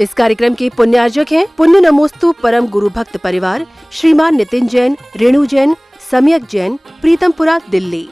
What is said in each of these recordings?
इस कार्यक्रम के पुण्यार्जक हैं पुण्य नमोस्तु परम गुरु भक्त परिवार, श्रीमान नितिन जैन, रेणु जैन, सम्यक जैन, प्रीतमपुरा, दिल्ली।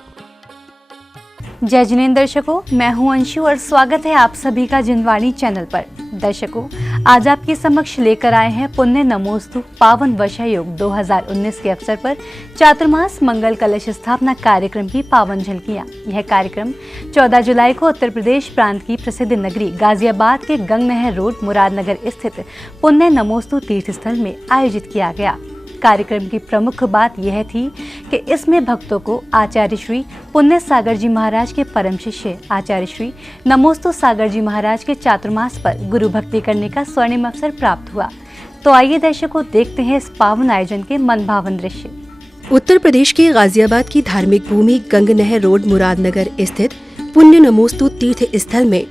जय जिनेंद्र दर्शकों, मैं हूं अंशु और स्वागत है आप सभी का जिनवाणी चैनल पर। दर्शकों, आज आपके समक्ष लेकर आए हैं पुण्य नमोस्तु पावन वर्षा योग 2019 के अवसर पर चातुर्मास मंगल कलश स्थापना कार्यक्रम की पावन झलकियां। यह कार्यक्रम 14 जुलाई को उत्तर प्रदेश प्रांत की प्रसिद्ध नगरी गाजियाबाद के गंग नहर रोड मुरादनगर स्थित पुण्य नमोस्तु तीर्थ स्थल में आयोजित किया गया। कार्यक्रम की प्रमुख बात यह थी कि इसमें भक्तों को आचार्य श्री पुण्य सागर जी महाराज के परम शिष्य आचार्य श्री नमोस्तु सागर जी महाराज के चातुर्मास पर गुरु भक्ति करने का स्वर्णिम अवसर प्राप्त हुआ। तो आइए दर्शकों, देखते हैं इस पावन आयोजन के मनभावन दृश्य। उत्तर प्रदेश के गाजियाबाद की धार्मिक भूमि गंग नहर रोड मुरादनगर स्थित पुण्य नमोस्तु तीर्थ स्थल में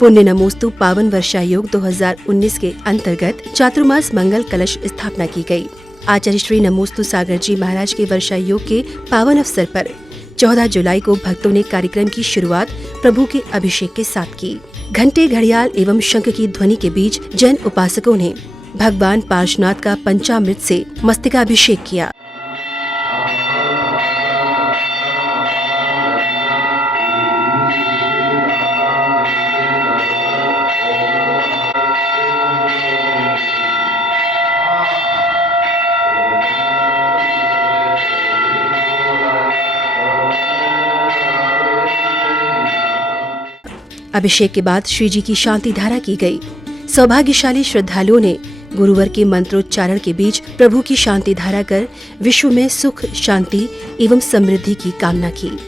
पुण्य नमोस्तु पावन वर्षा योग 2019 के अंतर्गत चातुर्मास मंगल कलश स्थापना की गई। आचार्य श्री नमोस्तु सागर जी महाराज के वर्षा योग के पावन अवसर पर 14 जुलाई को भक्तों ने कार्यक्रम की शुरुआत प्रभु के अभिषेक के साथ की। घंटे, घड़ियाल एवं शंख की ध्वनि के बीच जैन उपासकों ने भगवान पार्श्वनाथ का पंचामृत से मस्तकाभिषेक किया। अभिषेक के बाद श्री जी की शांति धारा की गई। सौभाग्यशाली श्रद्धालुओं ने गुरुवर के मंत्रोच्चारण के बीच प्रभु की शांति धारा कर विश्व में सुख, शांति एवं समृद्धि की कामना की।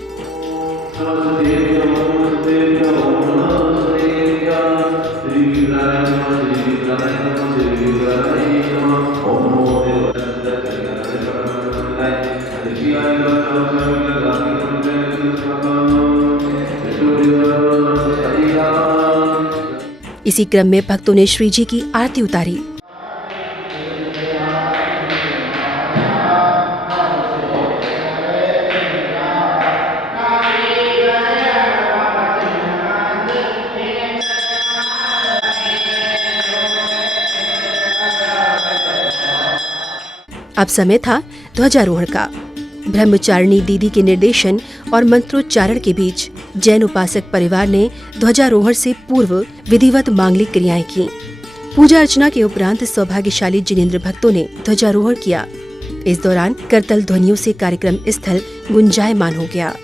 इसी क्रम में भक्तों ने श्री जी की आरती उतारी। अब समय था ध्वजारोहण का। ब्रह्मचारिणी दीदी के निर्देशन और मंत्रोच्चारण के बीच जैन उपासक परिवार ने ध्वजारोहण से पूर्व विधिवत मांगलिक क्रियाएं की। पूजा अर्चना के उपरांत सौभाग्यशाली जिनेंद्र भक्तों ने ध्वजारोहण किया। इस दौरान करतल ध्वनियों से कार्यक्रम स्थल गुंजायमान हो गया।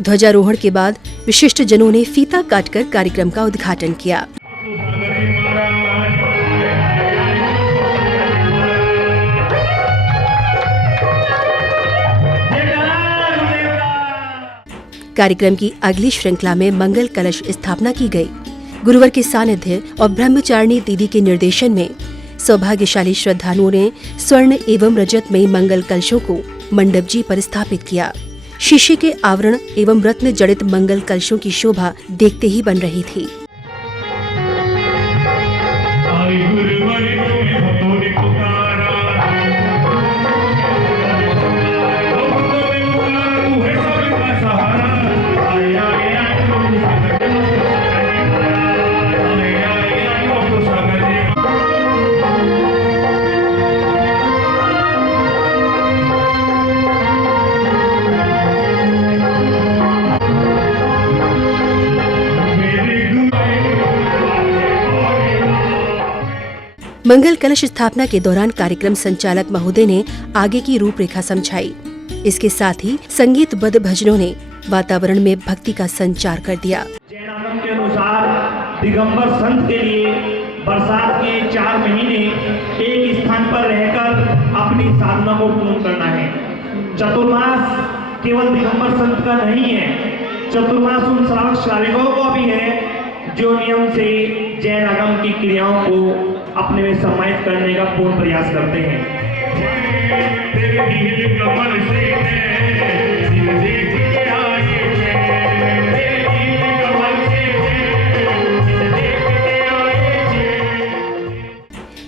ध्वजारोहण के बाद विशिष्ट जनों ने फीता काटकर कार्यक्रम का उद्घाटन किया। कार्यक्रम की अगली श्रृंखला में मंगल कलश स्थापना की गई। गुरुवर के सानिध्य और ब्रह्मचारिणी दीदी के निर्देशन में सौभाग्यशाली श्रद्धालुओं ने स्वर्ण एवं रजत में मंगल कलशों को मंडप जी पर स्थापित किया। शीशे के आवरण एवं रत्न जड़ित मंगल कलशों की शोभा देखते ही बन रही थी। मंगल कलश स्थापना के दौरान कार्यक्रम संचालक महोदय ने आगे की रूपरेखा समझाई। इसके साथ ही संगीतबद्ध भजनों ने वातावरण में भक्ति का संचार कर दिया। जैन आगम के अनुसार दिगंबर संत के लिए बरसात के 4 महीने एक स्थान पर रहकर अपनी साधना को पूर्ण करना है। चतुर्मास केवल दिगंबर संत का नहीं है, चतुर्मास उन श्रावकों का भी है जो नियम से जैन आगम की क्रियाओं को अपने में सम्मानित करने का पूर्ण प्रयास करते हैं।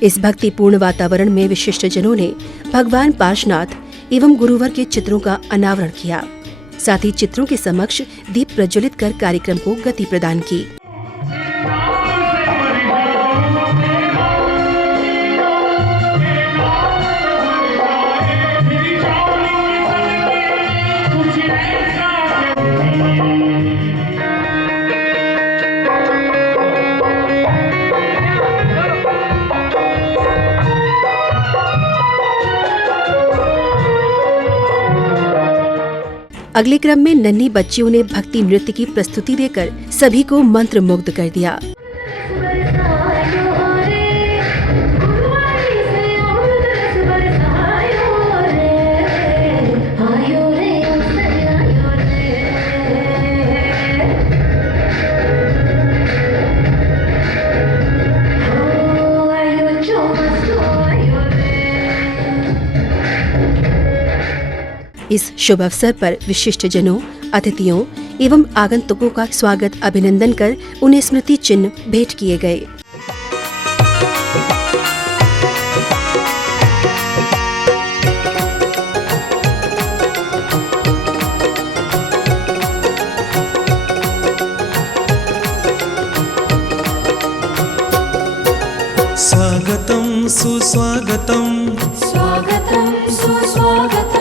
इस भक्तिपूर्ण वातावरण में विशिष्ट जनों ने भगवान पार्श्वनाथ एवं गुरुवर के चित्रों का अनावरण किया। साथ ही चित्रों के समक्ष दीप प्रज्वलित कर कार्यक्रम को गति प्रदान की। अगले क्रम में नन्ही बच्चियों ने भक्ति नृत्य की प्रस्तुति देकर सभी को मंत्रमुग्ध कर दिया। इस शुभ अवसर पर विशिष्ट जनों, अतिथियों एवं आगंतुकों का स्वागत अभिनंदन कर उन्हें स्मृति चिन्ह भेंट किए गए। स्वागतम सुस्वागतम, स्वागतम सुस्वागतम,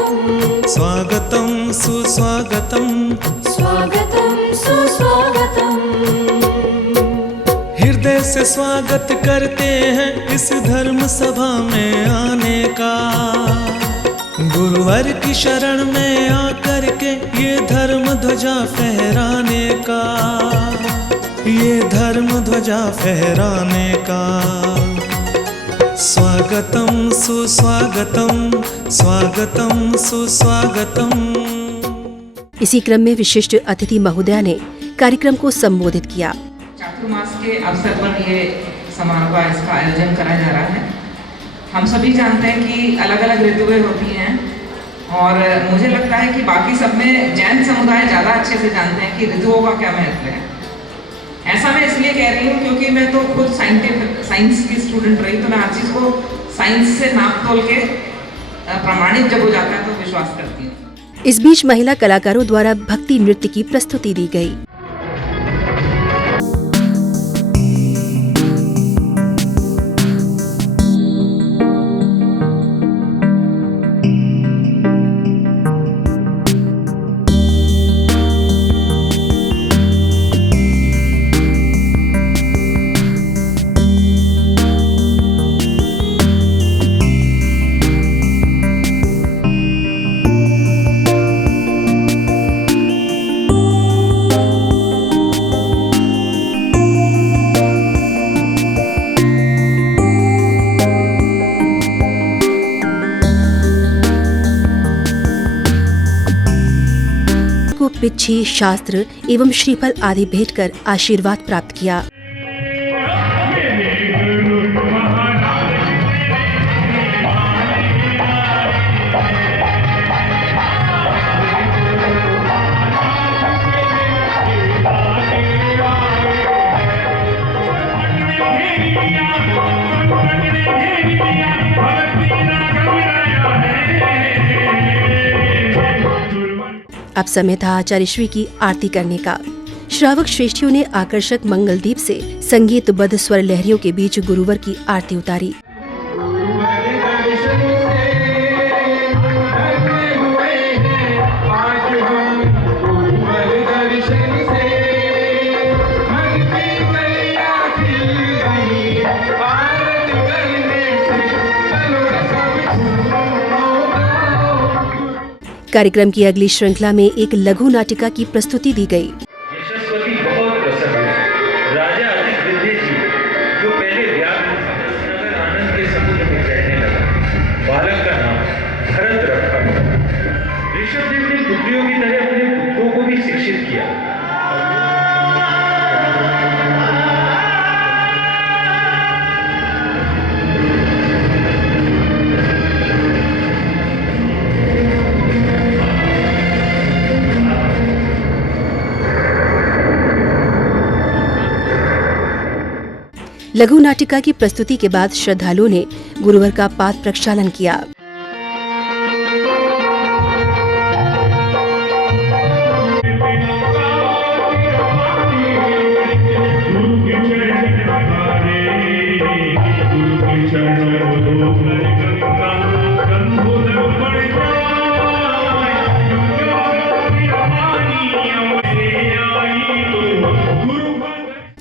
स्वागतम सुस्वागतम, स्वागतम सुस्वागतम। हृदय से स्वागत करते हैं इस धर्म सभा में आने का। गुरुवर की शरण में आकर के ये धर्म ध्वजा फहराने का, ये धर्म ध्वजा फहराने का। स्वागतम सुस्वागतम, स्वागतम सुस्वागतम। इसी क्रम में विशिष्ट अतिथि महोदया ने कार्यक्रम को संबोधित किया। चातुर्मास के अवसर पर ये समारोह का इसका आयोजन कराया जा रहा है। हम सभी जानते हैं कि अलग अलग ऋतुएं होती हैं और मुझे लगता है कि बाकी सब में जैन समुदाय ज़्यादा अच्छे से जानते हैं कि ऋतुओं का क्या महत्व है। ऐसा मैं इसलिए कह रही हूँ क्योंकि मैं तो खुद साइंस की स्टूडेंट रही, तो मैं हर चीज़ को साइंस से नाप तोल के प्रमाणित जब हो जाता है तो विश्वास करती हूँ। इस बीच महिला कलाकारों द्वारा भक्ति नृत्य की प्रस्तुति दी गई। पिच्छी, शास्त्र एवं श्रीफल आदि भेंट कर आशीर्वाद प्राप्त किया। अब समय था आचार्य श्री की आरती करने का। श्रावक श्रेष्ठियों ने आकर्षक मंगलदीप से संगीतबद्ध स्वर लहरियों के बीच गुरुवर की आरती उतारी। कार्यक्रम की अगली श्रृंखला में एक लघु नाटिका की प्रस्तुति दी गई। यशस्वती बहुत प्रसन्न हुए। राजा अतिविद्य जी जो पहले व्याघ्र आनंद के समुद्र में रहने लगा। बालक का नाम भरत रखा। ऋषभदेव ने पुत्रियों की तरह अपने पुत्रों को भी शिक्षित किया। लघु नाटिका की प्रस्तुति के बाद श्रद्धालुओं ने गुरुवर का पाद प्रक्षालन किया।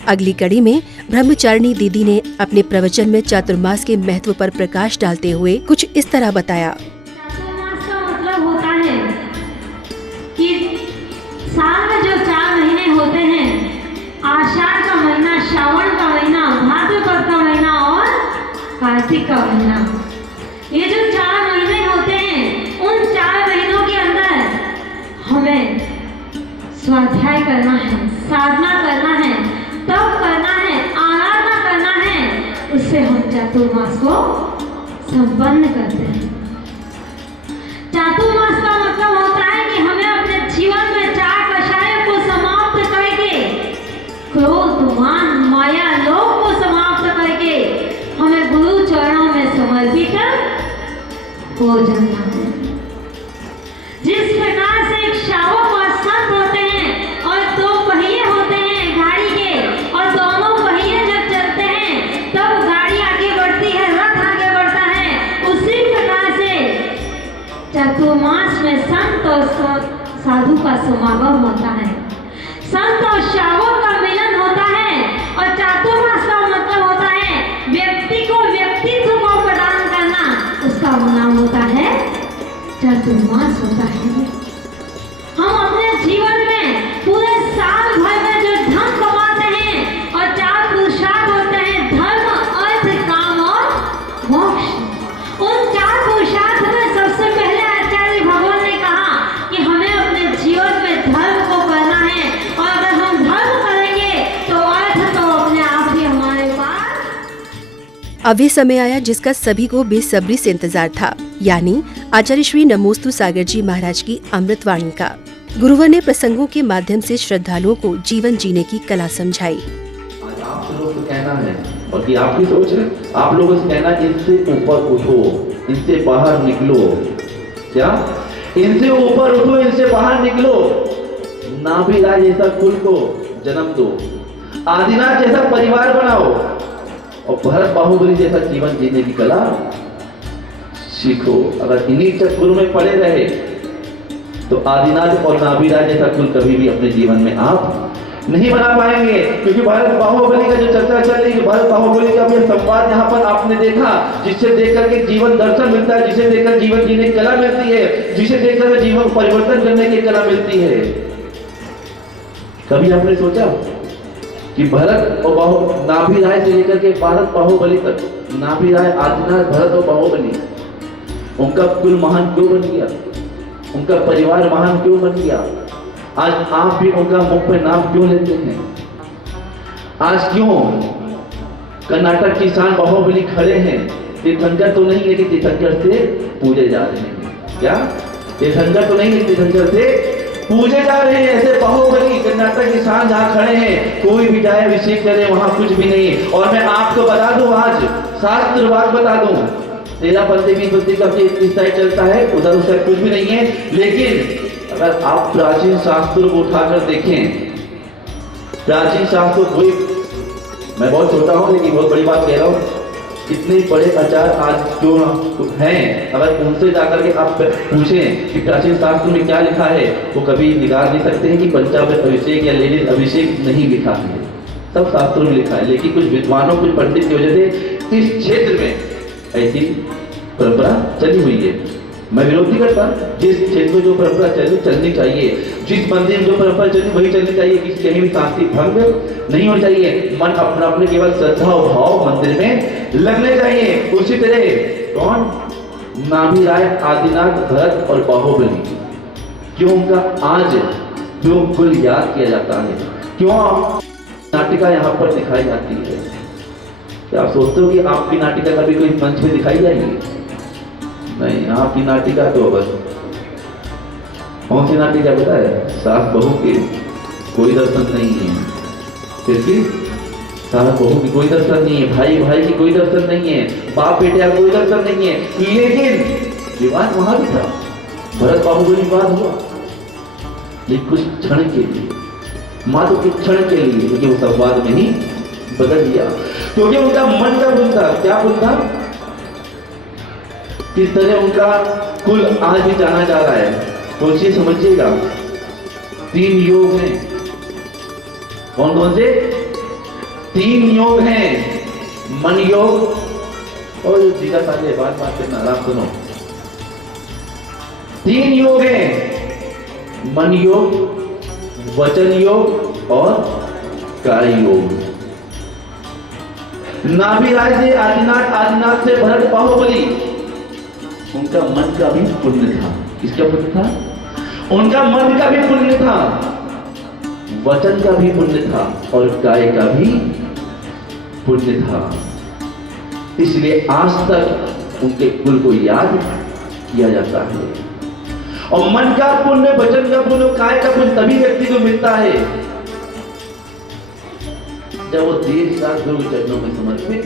अगली कड़ी में ब्रह्मचारिणी दीदी ने अपने प्रवचन में चातुर्मास के महत्व पर प्रकाश डालते हुए कुछ इस तरह बताया। चातुर्मास का मतलब होता है कि साल में जो 4 महीने होते हैं, आषाढ़ का महीना, श्रावण का महीना, भाद्रपद का महीना और कार्तिक का महीना, ये जो 4 महीने होते हैं, उन 4 महीनों के अंदर हमें स्वाध्याय करना है, साधना करना है, तप करना है, आराधना करना है, उससे हम चातुर्मास को संपन्न करते हैं। चातुर्मास का मतलब होता है कि हमें अपने जीवन में 4 कषायों को समाप्त करके, क्रोध, मान, माया, लोभ को समाप्त करके हमें गुरु चरणों में समर्पित हो जाना है। जिस प्रकार से एक श्रावक और संत होते हैं और 2 पहिए होते हैं गाड़ी के, और दोनों पहिए जब चलते हैं तब गाड़ी आगे बढ़ती है, रथ आगे बढ़ता है, उसी प्रकार से चातुर्मास में संत और साधु का समागम होता है, संत और श्रावक का मिलन होता है। और चातुर्मास का मतलब होता है व्यक्ति को व्यक्तित्व को प्रदान करना, उसका नाम होता है चातुर्मास होता है। हम अपने जीवन में पूरे साल भर में जो धन कमाते हैं और 4 पुरुषार्थ होते हैं, धर्म, अर्थ, काम और मोक्ष, उन 4 पुरुषार्थ में सबसे पहले आचार्य भगवान ने कहा कि हमें अपने जीवन में धर्म को करना है, और अगर हम धर्म करेंगे तो अर्थ तो अपने आप ही हमारे पास। अब वे समय आया जिसका सभी को बेसब्री से इंतजार था, यानी आचार्य श्री नमोस्तु सागर जी महाराज की अमृतवाणी का। गुरुवर ने प्रसंगों के माध्यम से श्रद्धालुओं को जीवन जीने की कला समझाई। आज आप लोगों को कहना है, और कि आपकी सोच है, आप लोगों से कहना इनसे ऊपर उठो, इनसे बाहर निकलो। क्या? इनसे ऊपर उठो, इनसे बाहर निकलो। नाभिराज जैसा कुल को जन्म दो, आदिनाथ जैसा परिवार बनाओ, और भरत बाहुबली जैसा जीवन जीने की कला सीखो। अगर इन्हीं चक्करों में पड़े रहे तो आदिनाथ और नाभिराज जैसा कुल कभी भी अपने जीवन में आप नहीं बना पाएंगे। क्योंकि भरत बाहुबली का जो चर्चा चल रही है, भरत बाहुबली का भी संवाद यहाँ पर आपने देखा, जिससे देखकर के जीवन दर्शन मिलता है, जिसे देखकर जीवन जीने की कला मिलती है, जिसे देखकर जीवन परिवर्तन करने की कला मिलती है। कभी आपने सोचा कि भरत और नाभिराज से लेकर के भरत बाहुबली तक, नाभिराज, आदिनाथ, भरत और बाहुबली, उनका कुल महान क्यों बन गया, उनका परिवार महान क्यों बन गया? आज आप भी उनका मुख पे नाम क्यों लेते हैं? आज क्यों कर्नाटक की शान बाहुबली खड़े हैं? तीर्थंकर तो नहीं, लेकिन तीर्थंकर से पूजे जा रहे हैं। क्या? तीर्थंकर तो नहीं, लेकिन तीर्थंकर से पूजे जा रहे हैं। ऐसे बाहुबली कर्नाटक की शान जहाँ खड़े हैं, कोई भी जाए अभिषेक करे, वहां कुछ भी नहीं। और मैं आपको बता दूं, आज शास्त्र बात बता दूं, 13 बंदे 20 बंदे का इस साइड चलता है, उधर उस साइड कुछ भी नहीं है। लेकिन अगर आप प्राचीन शास्त्रों को उठाकर देखें, प्राचीन शास्त्रों कोई, मैं बहुत छोटा हूं लेकिन बहुत बड़ी बात कह रहा हूं, कितने बड़े आचार्य आज जो हैं, अगर उनसे जाकर के आप पूछें कि प्राचीन शास्त्र में क्या लिखा है, वो कभी निकाल नहीं सकते हैं कि पंचामृत अभिषेक या लेडीज अभिषेक नहीं लिखा है। सब शास्त्रों में लिखा है, लेकिन कुछ विद्वानों, कुछ पंडित की वजह से इस क्षेत्र में ऐसी परंपरा चली हुई है। मैं विरोध नहीं करता, जिस क्षेत्र में जो परंपरा चलनी चाहिए, जिस मंदिर में जो परंपरा चलनी वही चलनी चाहिए, किसी कहीं भी शांति भंग नहीं होना चाहिए। मन अपना अपने केवल श्रद्धा और भाव मंदिर में लगने चाहिए। उसी तरह कौन, नाभिराय, आदिनाथ, भरत और बाहुबली, क्यों उनका आज क्यों कुल याद किया जाता है, क्यों नाटिका यहाँ पर दिखाई जाती है? क्या आप सोचते हो कि आपकी नाटिका कभी कोई मंच में दिखाई जाएगी? नहीं, आपकी नाटिका तो बस, कौन सी नाटिका पता है? सास बहू के कोई दर्शन नहीं है, फिर सास बहू की कोई दर्शन नहीं है, भाई भाई की कोई दर्शन नहीं है, बाप बेटे का कोई दर्शन नहीं है, लेकिन विवाद वहां भी था, भरत बाहुबली विवाद हुआ, लेकिन कुछ क्षण के लिए, मात्र कुछ क्षण के लिए, क्योंकि वो संवाद में ही बदल दिया, क्योंकि उनका मन का बुन था। क्या बुन था? किस तरह उनका कुल आज भी जाना जा रहा है। सोचिए, समझिएगा, 3 योग हैं। कौन कौन से? 3 योग हैं, मन योग और जो सीधा साधे बात करना, आराम सुनो। 3 योग हैं, मन योग, वचन योग और काय योग। नाभिराय से आदिनाथ, आदिनाथ से भरत बाहुबली, उनका मन का भी पुण्य था। किसका पुण्य था? उनका मन का भी पुण्य था, वचन का भी पुण्य था और काय का भी पुण्य था। इसलिए आज तक उनके कुल को याद किया जाता है। और मन का पुण्य, वचन का पुण्य, काय का पुण्य तभी व्यक्ति को मिलता है जब वो देर साथ गुरु चरणों में समर्पित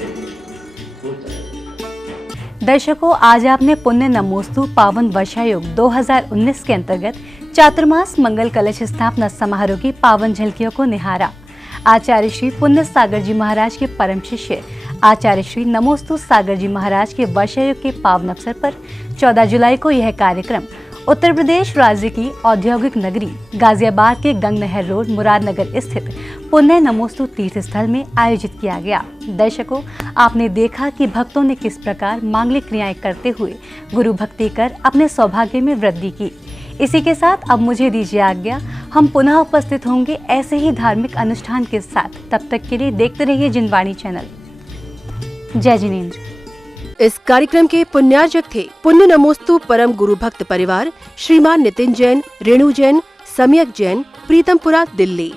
हो जाए। दर्शकों, आज आपने पुण्य नमोस्तु पावन वर्षायोग 2019 के अंतर्गत चातुर्मास मंगल कलश स्थापना समारोह की पावन झलकियों को निहारा। आचार्य श्री पुण्य सागर जी महाराज के परम शिष्य आचार्य श्री नमोस्तु सागर जी महाराज के वर्षायोग के पावन अवसर पर 14 जुलाई को यह कार्यक्रम उत्तर प्रदेश राज्य की औद्योगिक नगरी गाजियाबाद के गंग नहर रोड मुरादनगर स्थित पुण्य नमोस्तु तीर्थ स्थल में आयोजित किया गया। दर्शकों, आपने देखा कि भक्तों ने किस प्रकार मांगलिक क्रियाएं करते हुए गुरु भक्ति कर अपने सौभाग्य में वृद्धि की। इसी के साथ अब मुझे दीजिए आज्ञा। हम पुनः उपस्थित होंगे ऐसे ही धार्मिक अनुष्ठान के साथ। तब तक के लिए देखते रहिए जिनवाणी चैनल। जय जिनेंद्र। इस कार्यक्रम के पुण्यार्जक थे पुण्य नमोस्तु परम गुरु भक्त परिवार, श्रीमान नितिन जैन, रेणु जैन, सम्यक जैन, प्रीतमपुरा, दिल्ली।